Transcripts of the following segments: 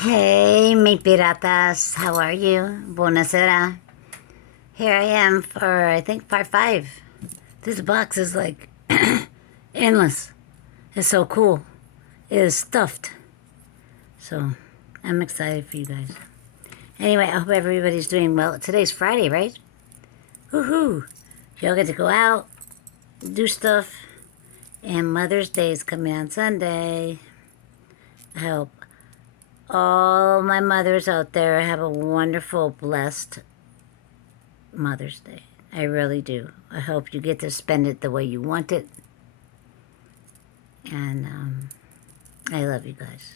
Hey, mi piratas, how are you? Buonasera. Here I am for, I think, part 5. This box is like endless. It's so cool. It is stuffed. So, I'm excited for you guys. Anyway, I hope everybody's doing well. Today's Friday, right? Woohoo! Y'all get to go out, do stuff, and Mother's Day is coming on Sunday. I hope all my mothers out there have a wonderful, blessed Mother's Day. I really do. I hope you get to spend it the way you want it. And I love you guys.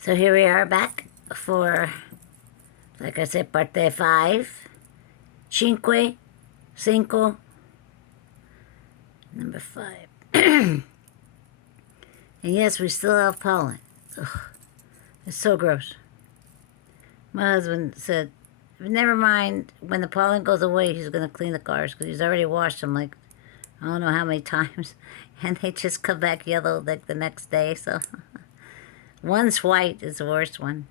So here we are back for, like I said, parte 5. Cinco, number 5. And yes, we still have pollen. Ugh, it's so gross. My husband said, never mind, when the pollen goes away, he's going to clean the cars because he's already washed them like, I don't know how many times. And they just come back yellow like the next day. So one's white is the worst one.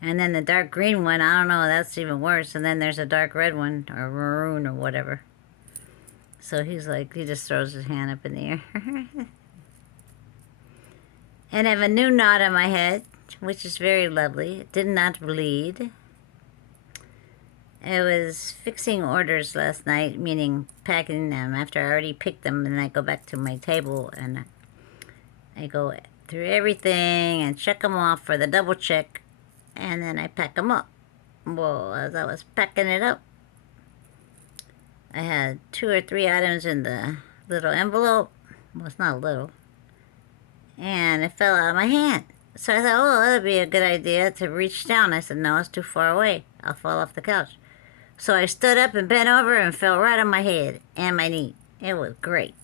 And then the dark green one, I don't know, that's even worse. And then there's a dark red one, or maroon, or whatever. So he's like, he just throws his hand up in the air. And I have a new knot on my head, which is very lovely. It did not bleed. I was fixing orders last night, meaning packing them after I already picked them, and I go back to my table and I go through everything and check them off for the double check, and then I pack them up. Well, as I was packing it up, I had 2 or 3 items in the little envelope. Well, it's not little. And it fell out of my hand. So I thought, oh, that would be a good idea to reach down. I said, no, it's too far away. I'll fall off the couch. So I stood up and bent over and fell right on my head and my knee. It was great.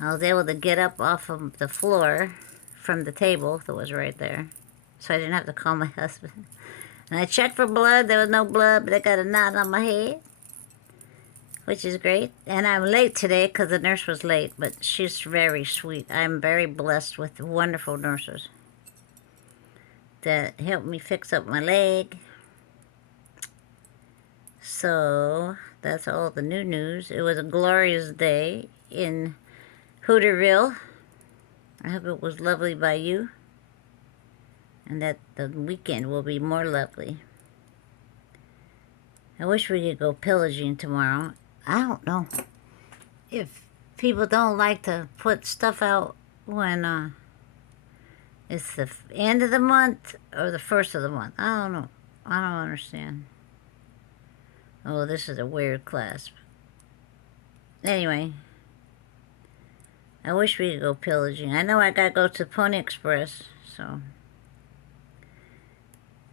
I was able to get up off of the floor from the table that was right there. So I didn't have to call my husband. And I checked for blood. There was no blood, but I got a knot on my head, which is great. And I'm late today because the nurse was late, but she's very sweet. I'm very blessed with wonderful nurses that helped me fix up my leg. So that's all the new news. It was a glorious day in Hooterville. I hope it was lovely by you, and that the weekend will be more lovely. I wish we could go pillaging tomorrow. I don't know if people don't like to put stuff out when it's the end of the month or the first of the month. I don't know. I don't understand. Oh, this is a weird clasp. Anyway, I wish we could go pillaging. I know I gotta go to Pony Express, so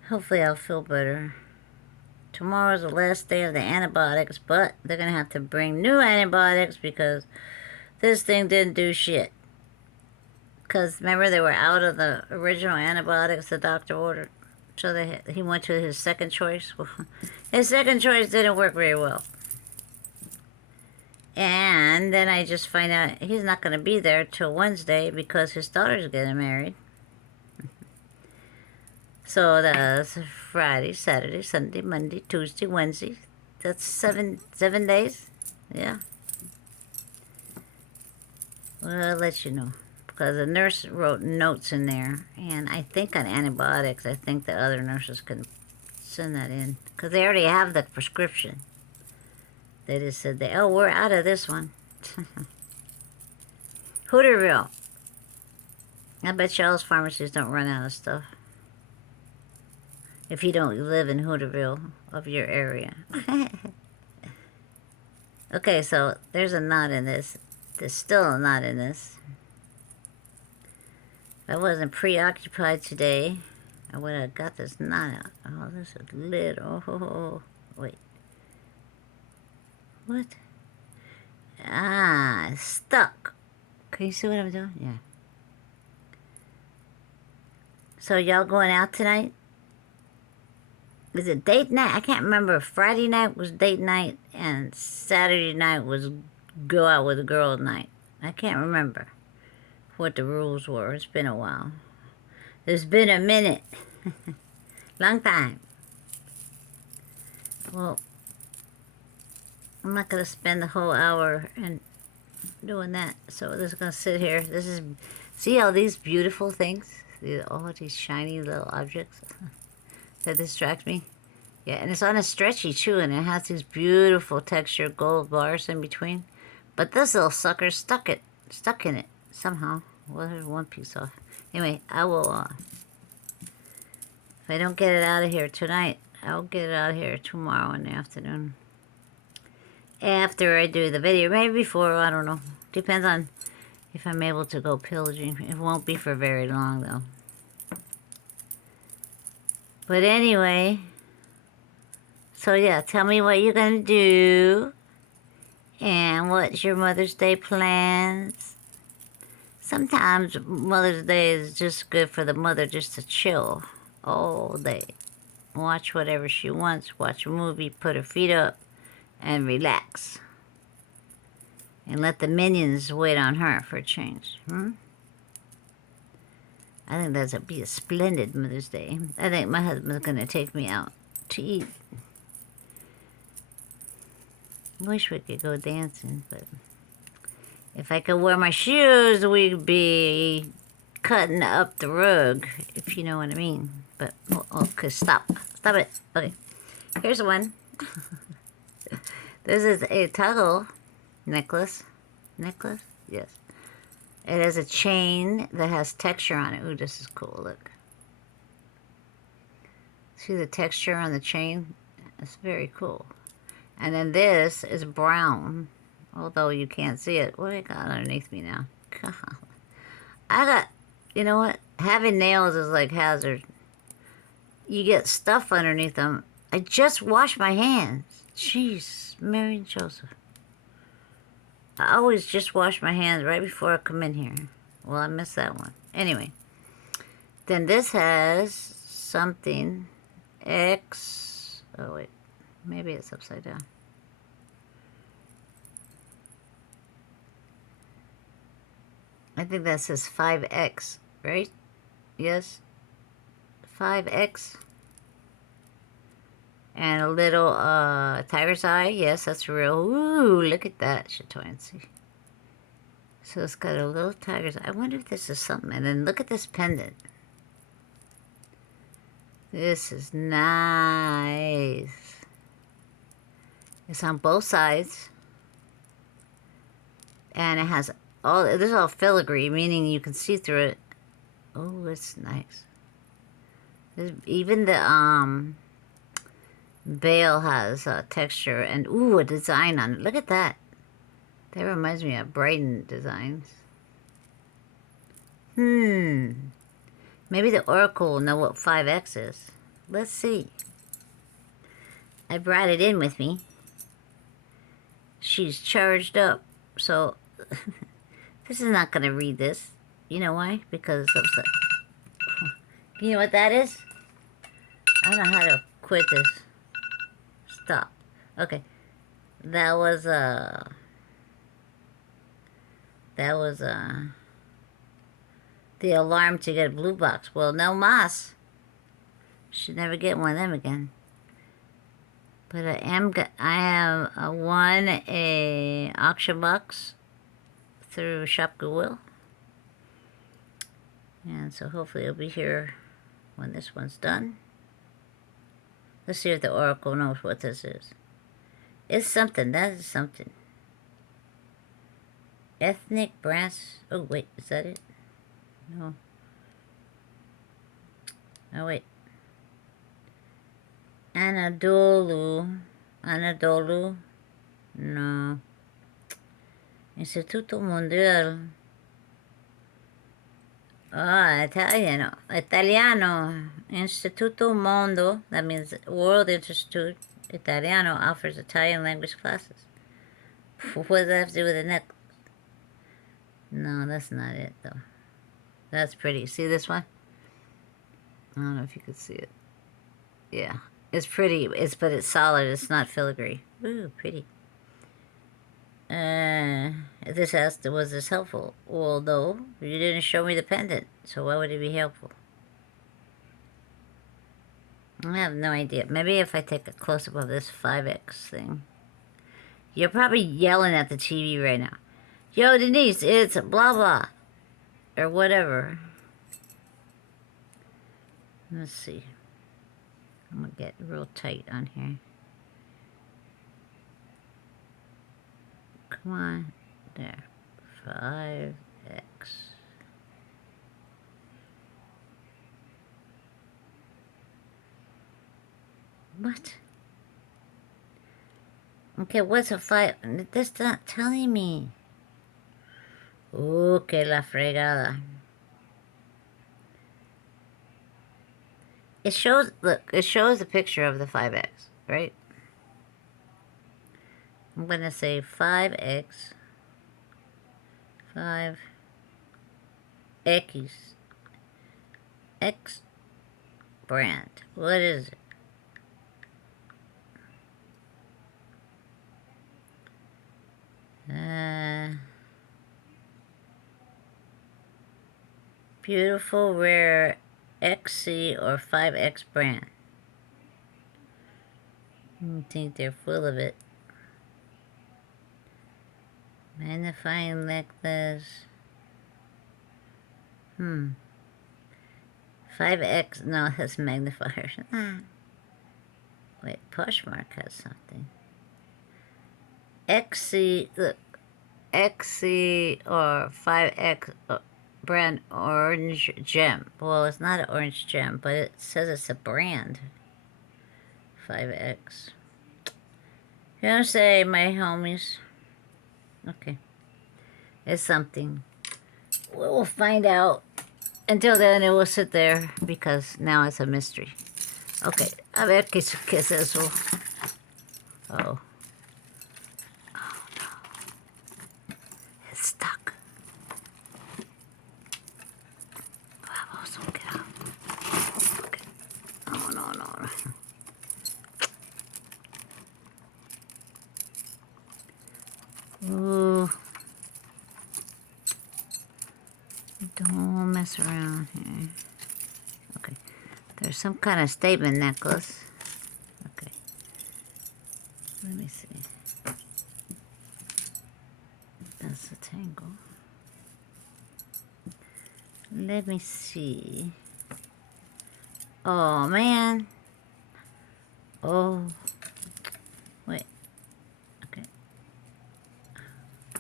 hopefully I'll feel better. Tomorrow's the last day of the antibiotics, but they're gonna have to bring new antibiotics because this thing didn't do shit. Because remember, they were out of the original antibiotics the doctor ordered. So he went to his second choice. His second choice didn't work very well. And then I just find out he's not going to be there till Wednesday because his daughter's getting married. So that's Friday, Saturday, Sunday, Monday, Tuesday, Wednesday. That's seven days. Yeah. Well, I'll let you know. Because the nurse wrote notes in there, and I think on antibiotics, I think the other nurses can send that in. Because they already have the prescription. They just said, oh, we're out of this one. Hooterville. I bet y'all's pharmacies don't run out of stuff. If you don't live in Hooterville of your area. Okay, so there's a knot in this. There's still a knot in this. If I wasn't preoccupied today, I would have got this knot out. Oh, this is little. Oh, wait. What? Ah, it's stuck. Can you see what I'm doing? Yeah. So y'all going out tonight? Is it date night? I can't remember if Friday night was date night and Saturday night was go out with a girl night. I can't remember what the rules were. It's been a while. It's been a minute. Long time. Well, I'm not going to spend the whole hour and doing that. So we're just going to sit here. This is, see all these beautiful things? All these shiny little objects that distract me? Yeah, and it's on a stretchy too, and it has these beautiful textured gold bars in between. But this little sucker stuck in it somehow. Well, there's one piece off. Anyway, I will, if I don't get it out of here tonight, I'll get it out of here tomorrow in the afternoon. After I do the video, maybe before, I don't know. Depends on if I'm able to go pillaging. It won't be for very long, though. But anyway, so yeah, tell me what you're going to do. And what's your Mother's Day plans? Sometimes Mother's Day is just good for the mother just to chill all day. Watch whatever she wants, watch a movie, put her feet up, and relax. And let the minions wait on her for a change. I think that'd be a splendid Mother's Day. I think my husband's going to take me out to eat. Wish we could go dancing, but if I could wear my shoes, we'd be cutting up the rug, if you know what I mean. But, okay, stop it. Okay, here's one. This is a toggle necklace. Necklace? Yes. It has a chain that has texture on it. Ooh, this is cool, look. See the texture on the chain? It's very cool. And then this is brown, although you can't see it. What do I got underneath me now? God. I got, you know what? Having nails is like hazard. You get stuff underneath them. I just washed my hands. Jeez, Mary and Joseph. I always just wash my hands right before I come in here. Well, I missed that one. Anyway, then this has something. X. Oh, wait. Maybe it's upside down. I think that says 5X, right? Yes. 5X. And a little tiger's eye. Yes, that's real. Ooh, look at that. Chatoyancy. So it's got a little tiger's eye. I wonder if this is something. And then look at this pendant. This is nice. It's on both sides. And it has all, this is all filigree, meaning you can see through it. Oh, it's nice. Even the veil has texture and, ooh, a design on it. Look at that. That reminds me of Brighton designs. Maybe the Oracle will know what 5X is. Let's see. I brought it in with me. She's charged up, so this is not going to read this. You know why? Because of the... You know what that is? I don't know how to quit this. Stop. Okay. That was the alarm to get a blue box. Well, no mas. Should never get one of them again. But I have won a auction box through Shop Goodwill. And so hopefully it'll be here when this one's done. Let's see if the Oracle knows what this is. It's something. That is something. Ethnic brass. Oh, wait. Is that it? No. Oh, wait. Anadolu. No. Instituto Mundial. Ah, Italiano. Instituto Mondo. That means World Institute Italiano offers Italian language classes. What does that have to do with the necklace? No, that's not it, though. That's pretty. See this one? I don't know if you could see it. Yeah. It's pretty. But it's solid. It's not filigree. Ooh, pretty. Was this helpful? Well, no. You didn't show me the pendant. So why would it be helpful? I have no idea. Maybe if I take a close-up of this 5X thing. You're probably yelling at the TV right now. Yo, Denise, it's blah blah. Or whatever. Let's see. I'm going to get real tight on here. Come on. There. 5X. What? Okay, what's a 5? That's not telling me. Que la fregada. It shows, look, it shows a picture of the 5X, right? I'm going to say 5X. 5X. X brand. What is it? Beautiful, rare XC or 5X brand. I think they're full of it. Magnifying necklace. 5X, no, it has magnifiers. Wait, Poshmark has something. XC, look. XC or 5X brand orange gem. Well, it's not an orange gem, but it says it's a brand. 5X. You don't say, my homies. Okay. It's something. We'll find out. Until then, it will sit there because now it's a mystery. Okay. A ver qué es eso. Oh. Oh, no. It's stuck. Vamos, get out. Okay. Oh, no. Ooh. Don't mess around here. Okay. There's some kind of statement necklace. Okay. Let me see. That's a tangle. Let me see. Oh, man. Oh. Wait. Okay.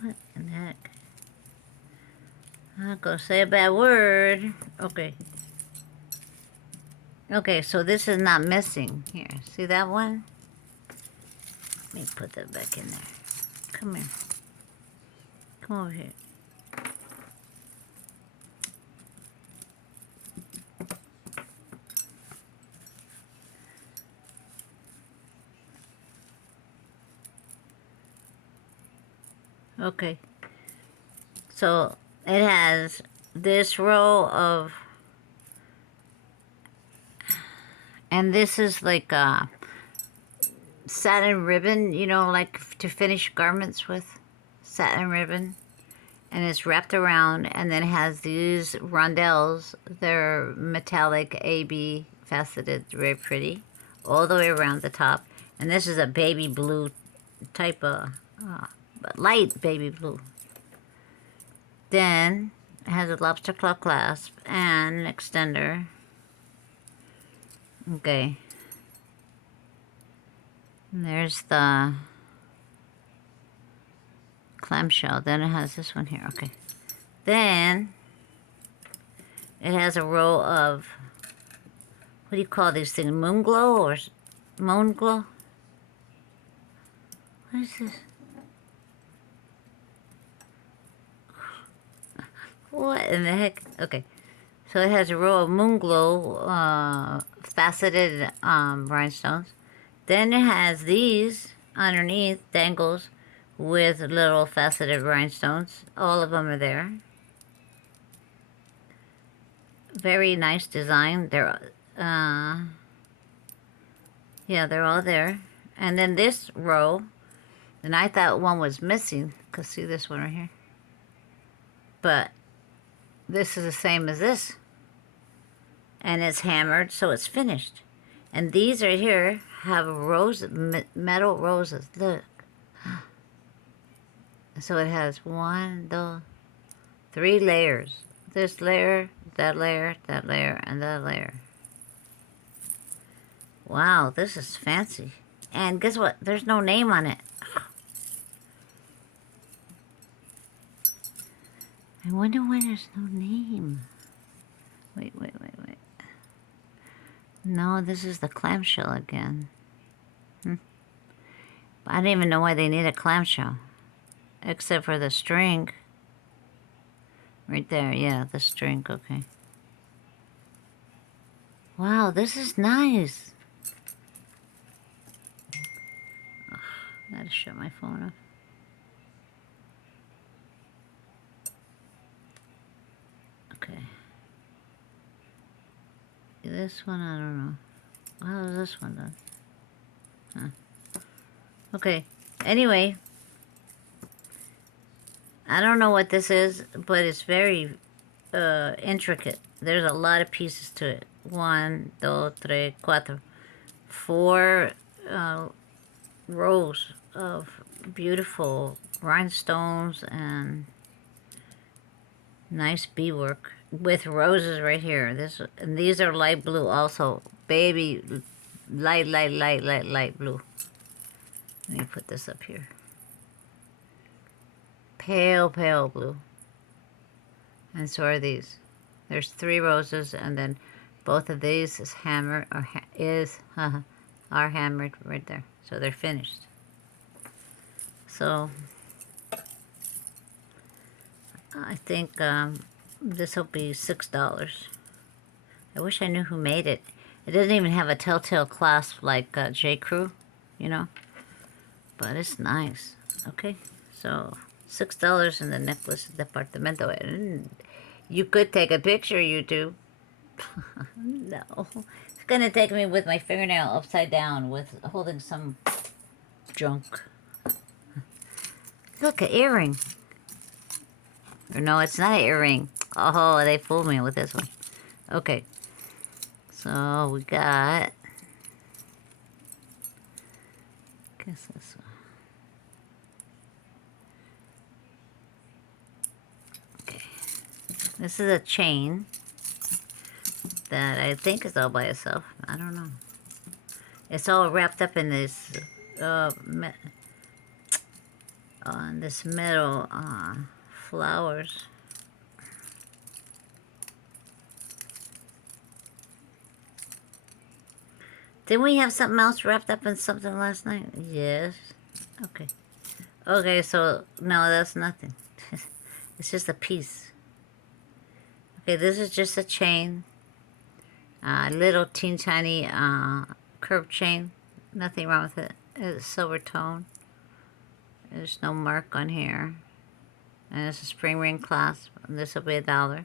What in the heck? I'm not gonna say a bad word. Okay. Okay, so this is not missing here. See that one? Let me put that back in there. Come here. Come over here. Okay. So it has this row of, and this is like a satin ribbon, you know, like to finish garments with, satin ribbon, and it's wrapped around, and then it has these rondelles. They're metallic AB faceted, very pretty, all the way around the top. And this is a baby blue type of, light baby blue. Then it has a lobster claw clasp and an extender. Okay. And there's the clamshell. Then it has this one here. Okay. Then it has a row of, what do you call these things? Moon glow or moon glow? What is this? What in the heck? Okay. So it has a row of moon glow faceted rhinestones. Then it has these underneath dangles with little faceted rhinestones. All of them are there. Very nice design. They're yeah, they're all there. And then this row, and I thought one was missing, because see this one right here? But this is the same as this. And it's hammered, so it's finished. And these right here have metal roses. Look. So it has 3 layers. This layer, that layer, that layer, and that layer. Wow, this is fancy. And guess what? There's no name on it. I wonder why there's no name. Wait. No, this is the clamshell again. I don't even know why they need a clamshell. Except for the string. Right there, yeah, the string, okay. Wow, this is nice. Oh, I gotta shut my phone off. Okay. This one, I don't know. How is this one done? Huh. Okay, anyway. I don't know what this is, but it's very intricate. There's a lot of pieces to it. 1, 2, 3, 4. 4 rows of beautiful rhinestones and nice beadwork with roses right here. And these are light blue also. Baby, light blue. Let me put this up here. Pale blue. And so are these. There's 3 roses, and then both of these is hammered, are hammered right there. So they're finished. So I think this will be $6. I wish I knew who made it. It doesn't even have a telltale clasp like J. Crew, you know. But it's nice. Okay, so $6 in the necklace departamento. And you could take a picture, YouTube. No. It's going to take me with my fingernail upside down with holding some junk. Look, an earring. Or no, it's not an earring. Oh, they fooled me with this one. Okay. So we got... Guess this one. Okay. This is a chain that I think is all by itself. I don't know. It's all wrapped up in this on this metal flowers. Didn't we have something else wrapped up in something last night? Yes. Okay. Okay, so no, that's nothing. It's just a piece. Okay, this is just a chain. Little teeny tiny curved chain. Nothing wrong with it. It's silver tone. There's no mark on here. And it's a spring ring clasp. And this will be $1.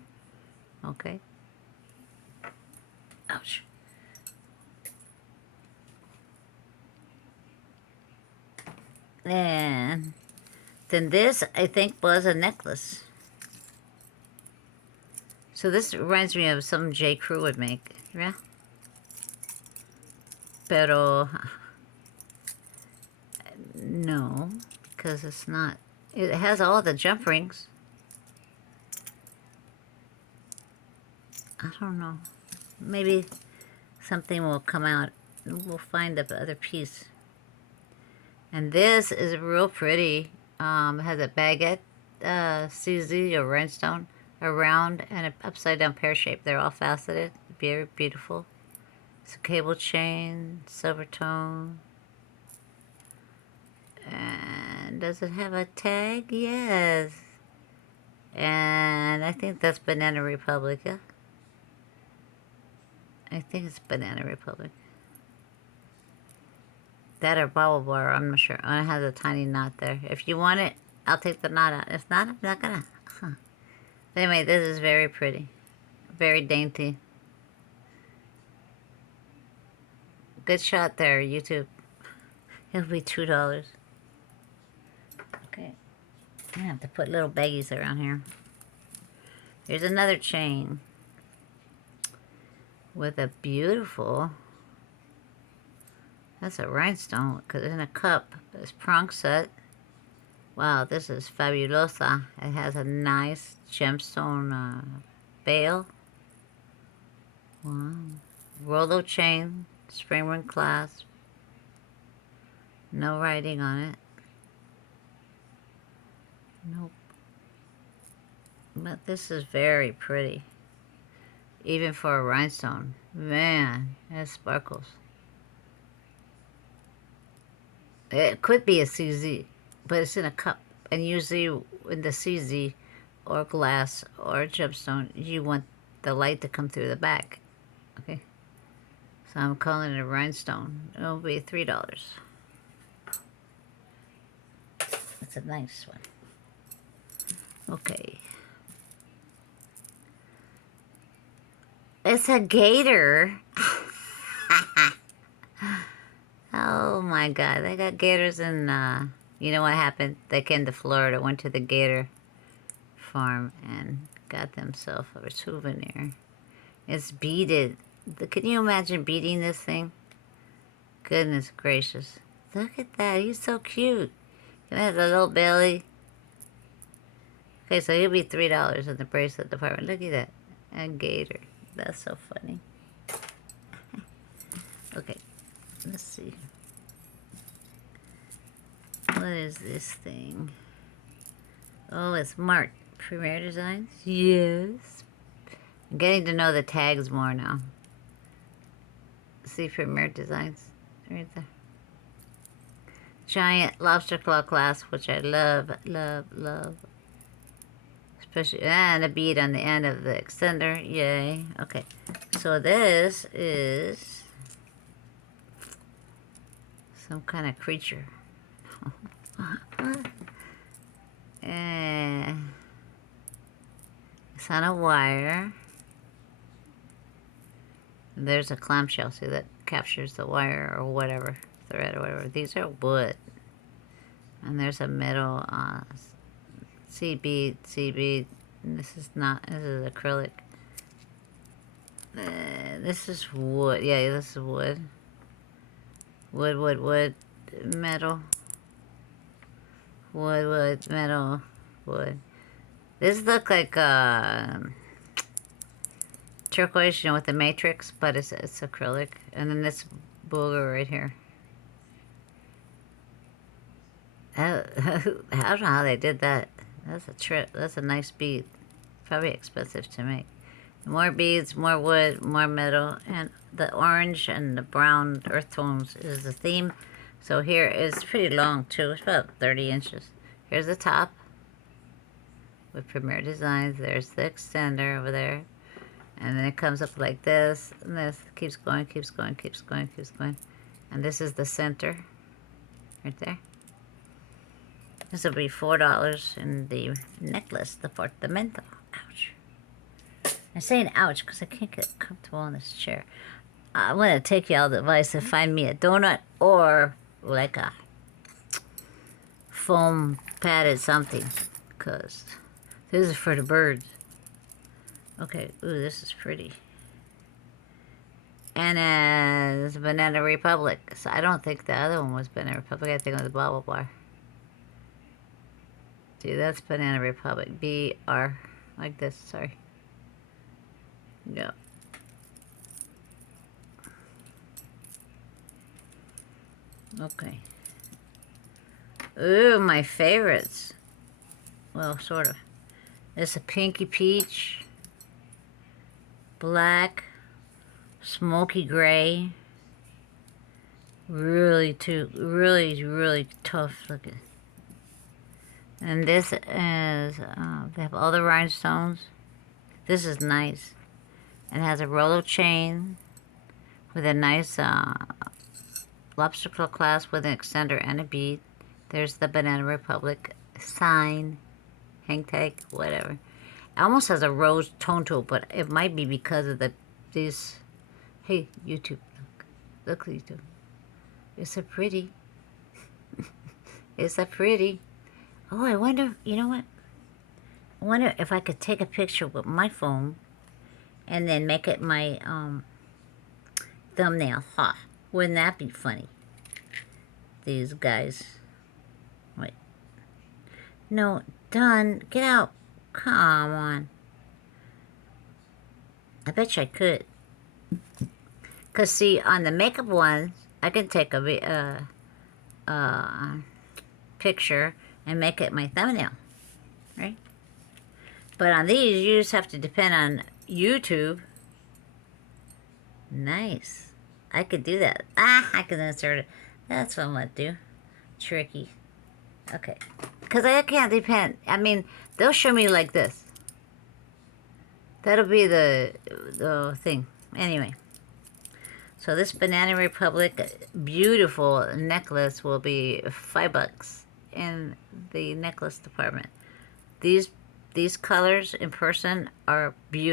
Okay. Ouch. And then this, I think, was a necklace. So this reminds me of something J. Crew would make. Yeah? Pero... no, because it's not... It has all the jump rings. I don't know. Maybe something will come out. We'll find the other piece. And this is real pretty. It has a baguette CZ or rhinestone around and an upside down pear shape. They're all faceted. Very beautiful. It's a cable chain, silver tone. And does it have a tag? Yes. And I think that's Banana Republic, yeah? I think it's Banana Republic. That or Bubble Bar, I'm not sure. Oh, it has a tiny knot there. If you want it, I'll take the knot out. If not, I'm not gonna. But anyway, this is very pretty. Very dainty. Good shot there, YouTube. It'll be $2. Okay. I have to put little baggies around here. Here's another chain with a beautiful That's a rhinestone, because in a cup. It's prong set. Wow, this is fabulosa. It has a nice gemstone bail. Wow. Rolo chain, spring ring clasp. No writing on it. Nope. But this is very pretty. Even for a rhinestone. Man, it sparkles. It could be a CZ, but it's in a cup. And usually in the CZ or glass or gemstone, you want the light to come through the back. Okay? So I'm calling it a rhinestone. It'll be $3. That's a nice one. Okay. It's a gator. Oh my God, they got gators in, you know what happened? They came to Florida, went to the gator farm and got themselves a souvenir. It's beaded. Can you imagine beading this thing? Goodness gracious. Look at that, he's so cute. It has a little belly. Okay, so he'll be $3 in the bracelet department. Look at that, a gator. That's so funny. Okay. Let's see. What is this thing? Oh, it's marked. Premier Designs? Yes. I'm getting to know the tags more now. See Premier Designs? Right there. Giant lobster claw clasp, which I love, love, love. Especially, and a bead on the end of the extender. Yay. Okay. So this is some kind of creature. It's on a wire. There's a clamshell, see, that captures the wire or whatever, thread or whatever. These are wood. And there's a metal C bead. This is not, this is acrylic. This is wood. Yeah, this is wood. Wood, metal. Wood, metal, wood. This looks like turquoise, you know, with the matrix, but it's acrylic. And then this booger right here. I don't know how they did that. That's a trip. That's a nice bead. Probably expensive to make. More beads, more wood, more metal, and the orange and the brown earth tones is the theme. So here is pretty long too. It's about 30 inches. Here's the top with Premier Designs. There's the extender over there. And then it comes up like this, and this keeps going, keeps going, keeps going, keeps going. And this is the center, right there. This will be $4 in the necklace, the portamento. Ouch. I'm saying ouch because I can't get comfortable in this chair. I want to take y'all advice and find me a donut or like a foam padded something, because this is for the birds. Okay, ooh, this is pretty. And it's Banana Republic. So I don't think the other one was Banana Republic. I think it was Blah Blah. See, that's Banana Republic. BR. Like this, sorry. No. Okay. Ooh, my favorites. Well, sort of. It's a pinky peach. Black. Smoky gray. Really tough looking. And this is, they have all the rhinestones. This is nice. It has a Rolo chain with a nice lobster claw clasp with an extender and a bead. There's the Banana Republic sign, hang tag, whatever. It almost has a rose tone to it, but it might be because of these. Hey, YouTube, look YouTube. It's so pretty. It's so pretty. Oh, I wonder, you know what? I wonder if I could take a picture with my phone and then make it my thumbnail. Ha! Wouldn't that be funny? these guys. Wait. No, done. Get out. Come on. I bet you I could. Because, see, on the makeup ones, I can take a picture and make it my thumbnail, right? But on these, you just have to depend on YouTube. Nice. I could do that. I can insert it. That's what I'm going to do. Tricky. Okay. Because I can't depend. I mean, they'll show me like this. That'll be the thing. Anyway. So this Banana Republic beautiful necklace will be $5 in the necklace department. These colors in person are beautiful.